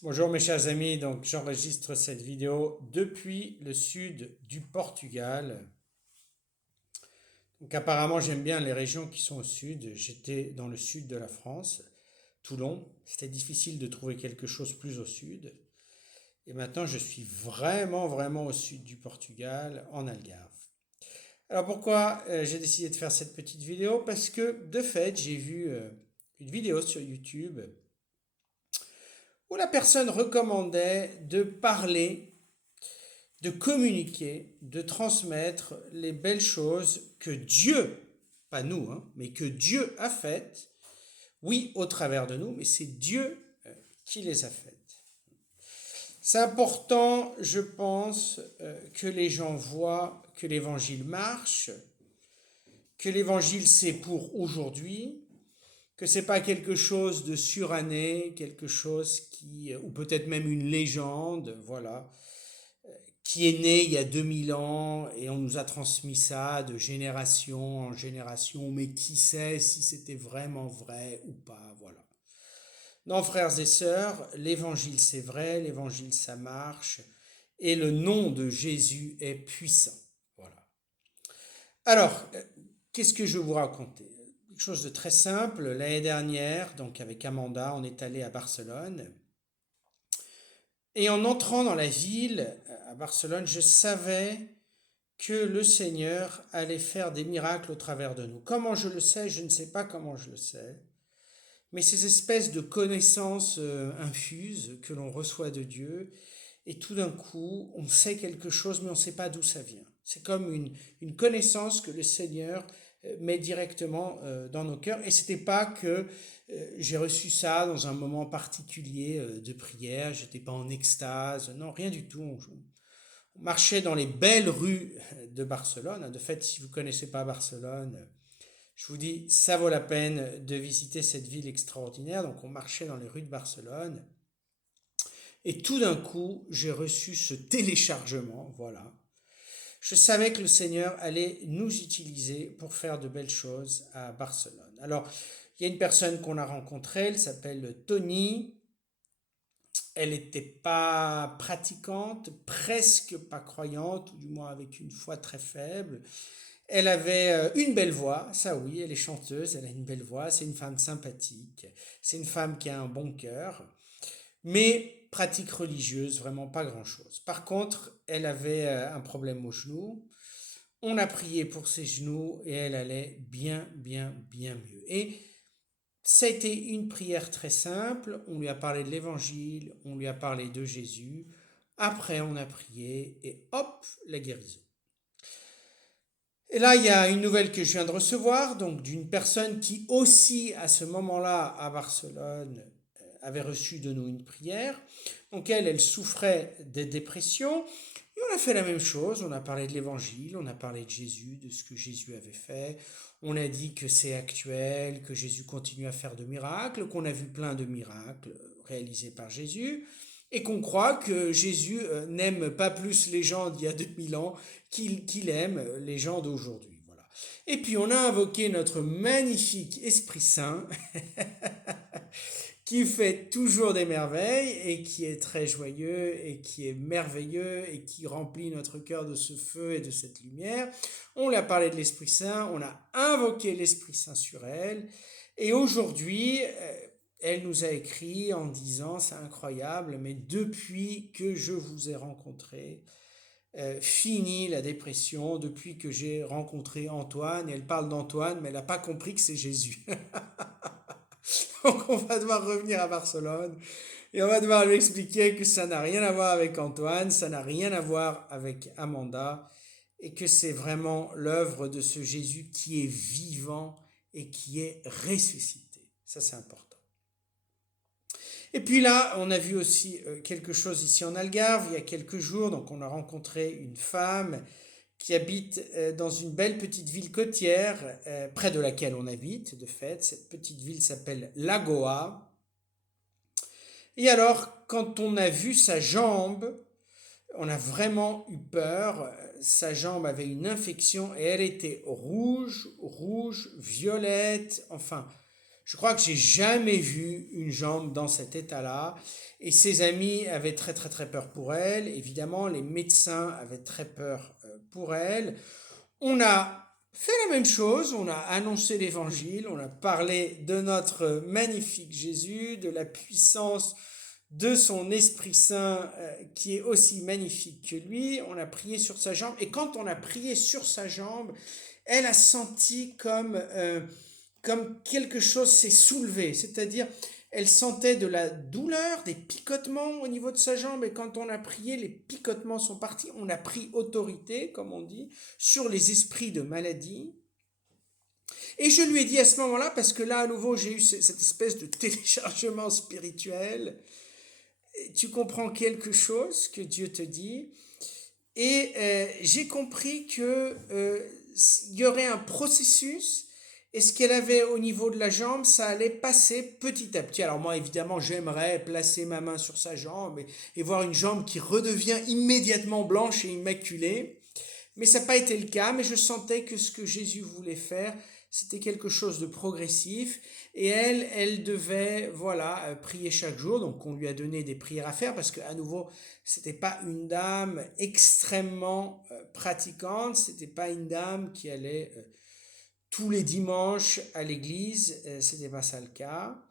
Bonjour mes chers amis, donc j'enregistre cette vidéo depuis le sud du Portugal. Donc apparemment j'aime bien les régions qui sont au sud. J'étais dans le sud de la France, Toulon. C'était difficile de trouver quelque chose plus au sud. Et maintenant je suis vraiment au sud du Portugal, en Algarve. Alors pourquoi j'ai décidé de faire cette petite vidéo? Parce que de fait j'ai vu une vidéo sur YouTube où la personne recommandait de parler, de communiquer, de transmettre les belles choses que Dieu, pas nous, hein, mais que Dieu a faites, oui, au travers de nous, mais c'est Dieu qui les a faites. C'est important, je pense, que les gens voient que l'évangile marche, que l'évangile c'est pour aujourd'hui, que c'est pas quelque chose de suranné, quelque chose qui, ou peut-être même une légende, voilà, qui est né il y a 2000 ans et on nous a transmis ça de génération en génération, mais qui sait si c'était vraiment vrai ou pas, voilà. Non, frères et sœurs, l'évangile c'est vrai, l'évangile ça marche, et le nom de Jésus est puissant, voilà. Alors, qu'est-ce que je vais vous raconter? Quelque chose de très simple. L'année dernière, donc avec Amanda, on est allé à Barcelone. Et en entrant dans la ville, à Barcelone, je savais que le Seigneur allait faire des miracles au travers de nous. Comment je le sais? Je ne sais pas comment je le sais. Mais ces espèces de connaissances infuses que l'on reçoit de Dieu, et tout d'un coup, on sait quelque chose, mais on ne sait pas d'où ça vient. C'est comme une connaissance que le Seigneur met directement dans nos cœurs. Et c'était pas que j'ai reçu ça dans un moment particulier de prière, j'étais pas en extase, non, rien du tout. On marchait dans les belles rues de Barcelone. De fait, si vous ne connaissez pas Barcelone, je vous dis, ça vaut la peine de visiter cette ville extraordinaire. Donc on marchait dans les rues de Barcelone. Et tout d'un coup, j'ai reçu ce téléchargement, voilà. Je savais que le Seigneur allait nous utiliser pour faire de belles choses à Barcelone. Alors, il y a une personne qu'on a rencontrée, elle s'appelle Tony. Elle n'était pas pratiquante, presque pas croyante, ou du moins avec une foi très faible. Elle avait une belle voix, ça oui, elle est chanteuse, elle a une belle voix, c'est une femme sympathique, c'est une femme qui a un bon cœur, mais pratique religieuse, vraiment pas grand-chose. Par contre, elle avait un problème au genou, on a prié pour ses genoux et elle allait bien mieux. Et ça a été une prière très simple, on lui a parlé de l'évangile, on lui a parlé de Jésus, après on a prié et hop, la guérison. Et là, il y a une nouvelle que je viens de recevoir, donc d'une personne qui aussi, à ce moment-là, à Barcelone, avait reçu de nous une prière. Donc elle souffrait de dépression. Et on a fait la même chose, on a parlé de l'évangile, on a parlé de Jésus, de ce que Jésus avait fait. On a dit que c'est actuel, que Jésus continue à faire de miracles, qu'on a vu plein de miracles réalisés par Jésus et qu'on croit que Jésus n'aime pas plus les gens d'il y a 2000 ans qu'il aime les gens d'aujourd'hui. Voilà. Et puis on a invoqué notre magnifique Esprit Saint qui fait toujours des merveilles et qui est très joyeux et qui est merveilleux et qui remplit notre cœur de ce feu et de cette lumière. On lui a parlé de l'Esprit Saint, on a invoqué l'Esprit Saint sur elle et aujourd'hui, elle nous a écrit en disant, c'est incroyable, mais depuis que je vous ai rencontré, fini la dépression, depuis que j'ai rencontré Antoine, et elle parle d'Antoine, mais elle n'a pas compris que c'est Jésus. Donc on va devoir revenir à Barcelone et on va devoir lui expliquer que ça n'a rien à voir avec Antoine, ça n'a rien à voir avec Amanda, et que c'est vraiment l'œuvre de ce Jésus qui est vivant et qui est ressuscité. Ça c'est important. Et puis là, on a vu aussi quelque chose ici en Algarve, il y a quelques jours, donc on a rencontré une femme qui habite dans une belle petite ville côtière, près de laquelle on habite, de fait. Cette petite ville s'appelle Lagoa. Et alors, quand on a vu sa jambe, on a vraiment eu peur. Sa jambe avait une infection et elle était rouge, violette, enfin, Je crois que j'ai jamais vu une jambe dans cet état-là. Et ses amis avaient très très très peur pour elle. Évidemment, les médecins avaient très peur pour elle. On a fait la même chose, on a annoncé l'évangile, on a parlé de notre magnifique Jésus, de la puissance de son Esprit Saint qui est aussi magnifique que lui. On a prié sur sa jambe et quand on a prié sur sa jambe, elle a senti comme quelque chose s'est soulevé, c'est-à-dire elle sentait de la douleur, des picotements au niveau de sa jambe et quand on a prié, les picotements sont partis. On a pris autorité, comme on dit, sur les esprits de maladie. Et je lui ai dit à ce moment-là, parce que là à nouveau j'ai eu cette espèce de téléchargement spirituel, tu comprends quelque chose que Dieu te dit et j'ai compris que il y aurait un processus et ce qu'elle avait au niveau de la jambe, ça allait passer petit à petit. Alors moi, évidemment, j'aimerais placer ma main sur sa jambe et voir une jambe qui redevient immédiatement blanche et immaculée. Mais ça n'a pas été le cas, mais je sentais que ce que Jésus voulait faire, c'était quelque chose de progressif. Et elle devait, voilà, prier chaque jour. Donc on lui a donné des prières à faire parce qu'à nouveau, c'était pas une dame extrêmement pratiquante. C'était pas une dame qui allait tous les dimanches à l'église. C'était pas ça le cas.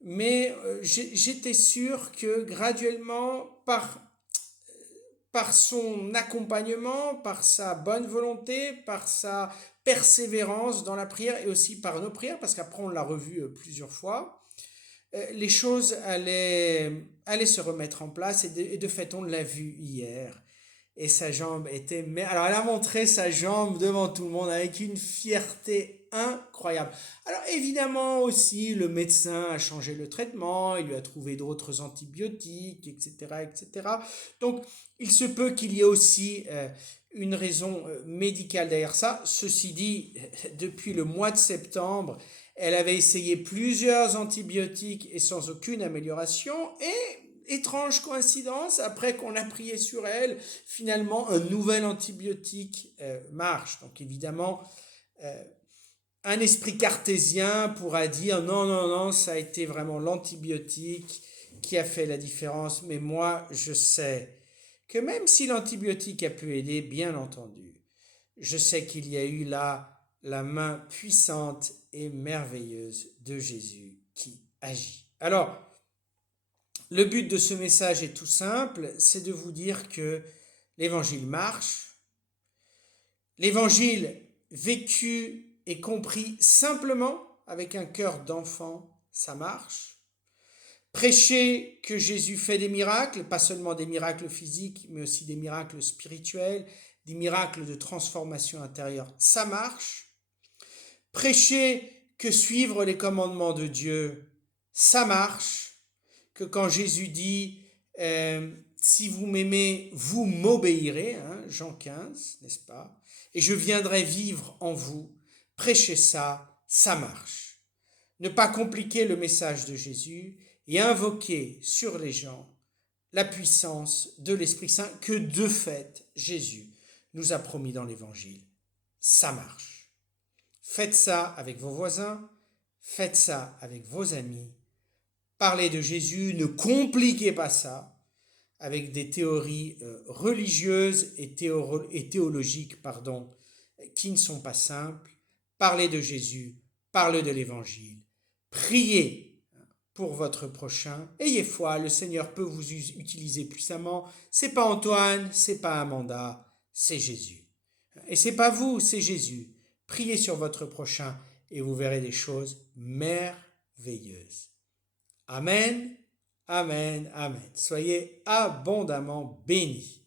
Mais j'étais sûr que graduellement, par son accompagnement, par sa bonne volonté, par sa persévérance dans la prière et aussi par nos prières, parce qu'après on l'a revu plusieurs fois, les choses allaient se remettre en place et de fait on l'a vu hier. Et sa jambe était... Mais alors elle a montré sa jambe devant tout le monde avec une fierté incroyable. Alors évidemment aussi le médecin a changé le traitement, il lui a trouvé d'autres antibiotiques, etc., etc. Donc il se peut qu'il y ait aussi une raison médicale derrière ça. Ceci dit, depuis le mois de septembre, elle avait essayé plusieurs antibiotiques et sans aucune amélioration et étrange coïncidence, après qu'on a prié sur elle, finalement un nouvel antibiotique marche. Donc évidemment, un esprit cartésien pourra dire non, non, non, ça a été vraiment l'antibiotique qui a fait la différence. Mais moi, je sais que même si l'antibiotique a pu aider, bien entendu, je sais qu'il y a eu là la main puissante et merveilleuse de Jésus qui agit. Alors, le but de ce message est tout simple, c'est de vous dire que l'évangile marche. L'évangile vécu et compris simplement avec un cœur d'enfant, ça marche. Prêcher que Jésus fait des miracles, pas seulement des miracles physiques, mais aussi des miracles spirituels, des miracles de transformation intérieure, ça marche. Prêcher que suivre les commandements de Dieu, ça marche. Que quand Jésus dit si vous m'aimez, vous m'obéirez, hein, Jean 15, n'est-ce pas? Et je viendrai vivre en vous. Prêchez ça, ça marche. Ne pas compliquer le message de Jésus et invoquer sur les gens la puissance de l'Esprit Saint que de fait Jésus nous a promis dans l'Évangile. Ça marche. Faites ça avec vos voisins, faites ça avec vos amis. Parlez de Jésus, ne compliquez pas ça avec des théories religieuses et théologiques qui ne sont pas simples. Parlez de Jésus, parlez de l'Évangile. Priez pour votre prochain. Ayez foi, le Seigneur peut vous utiliser puissamment. C'est pas Antoine, c'est pas Amanda, c'est Jésus. Et c'est pas vous, c'est Jésus. Priez sur votre prochain et vous verrez des choses merveilleuses. Amen, amen, amen. Soyez abondamment bénis.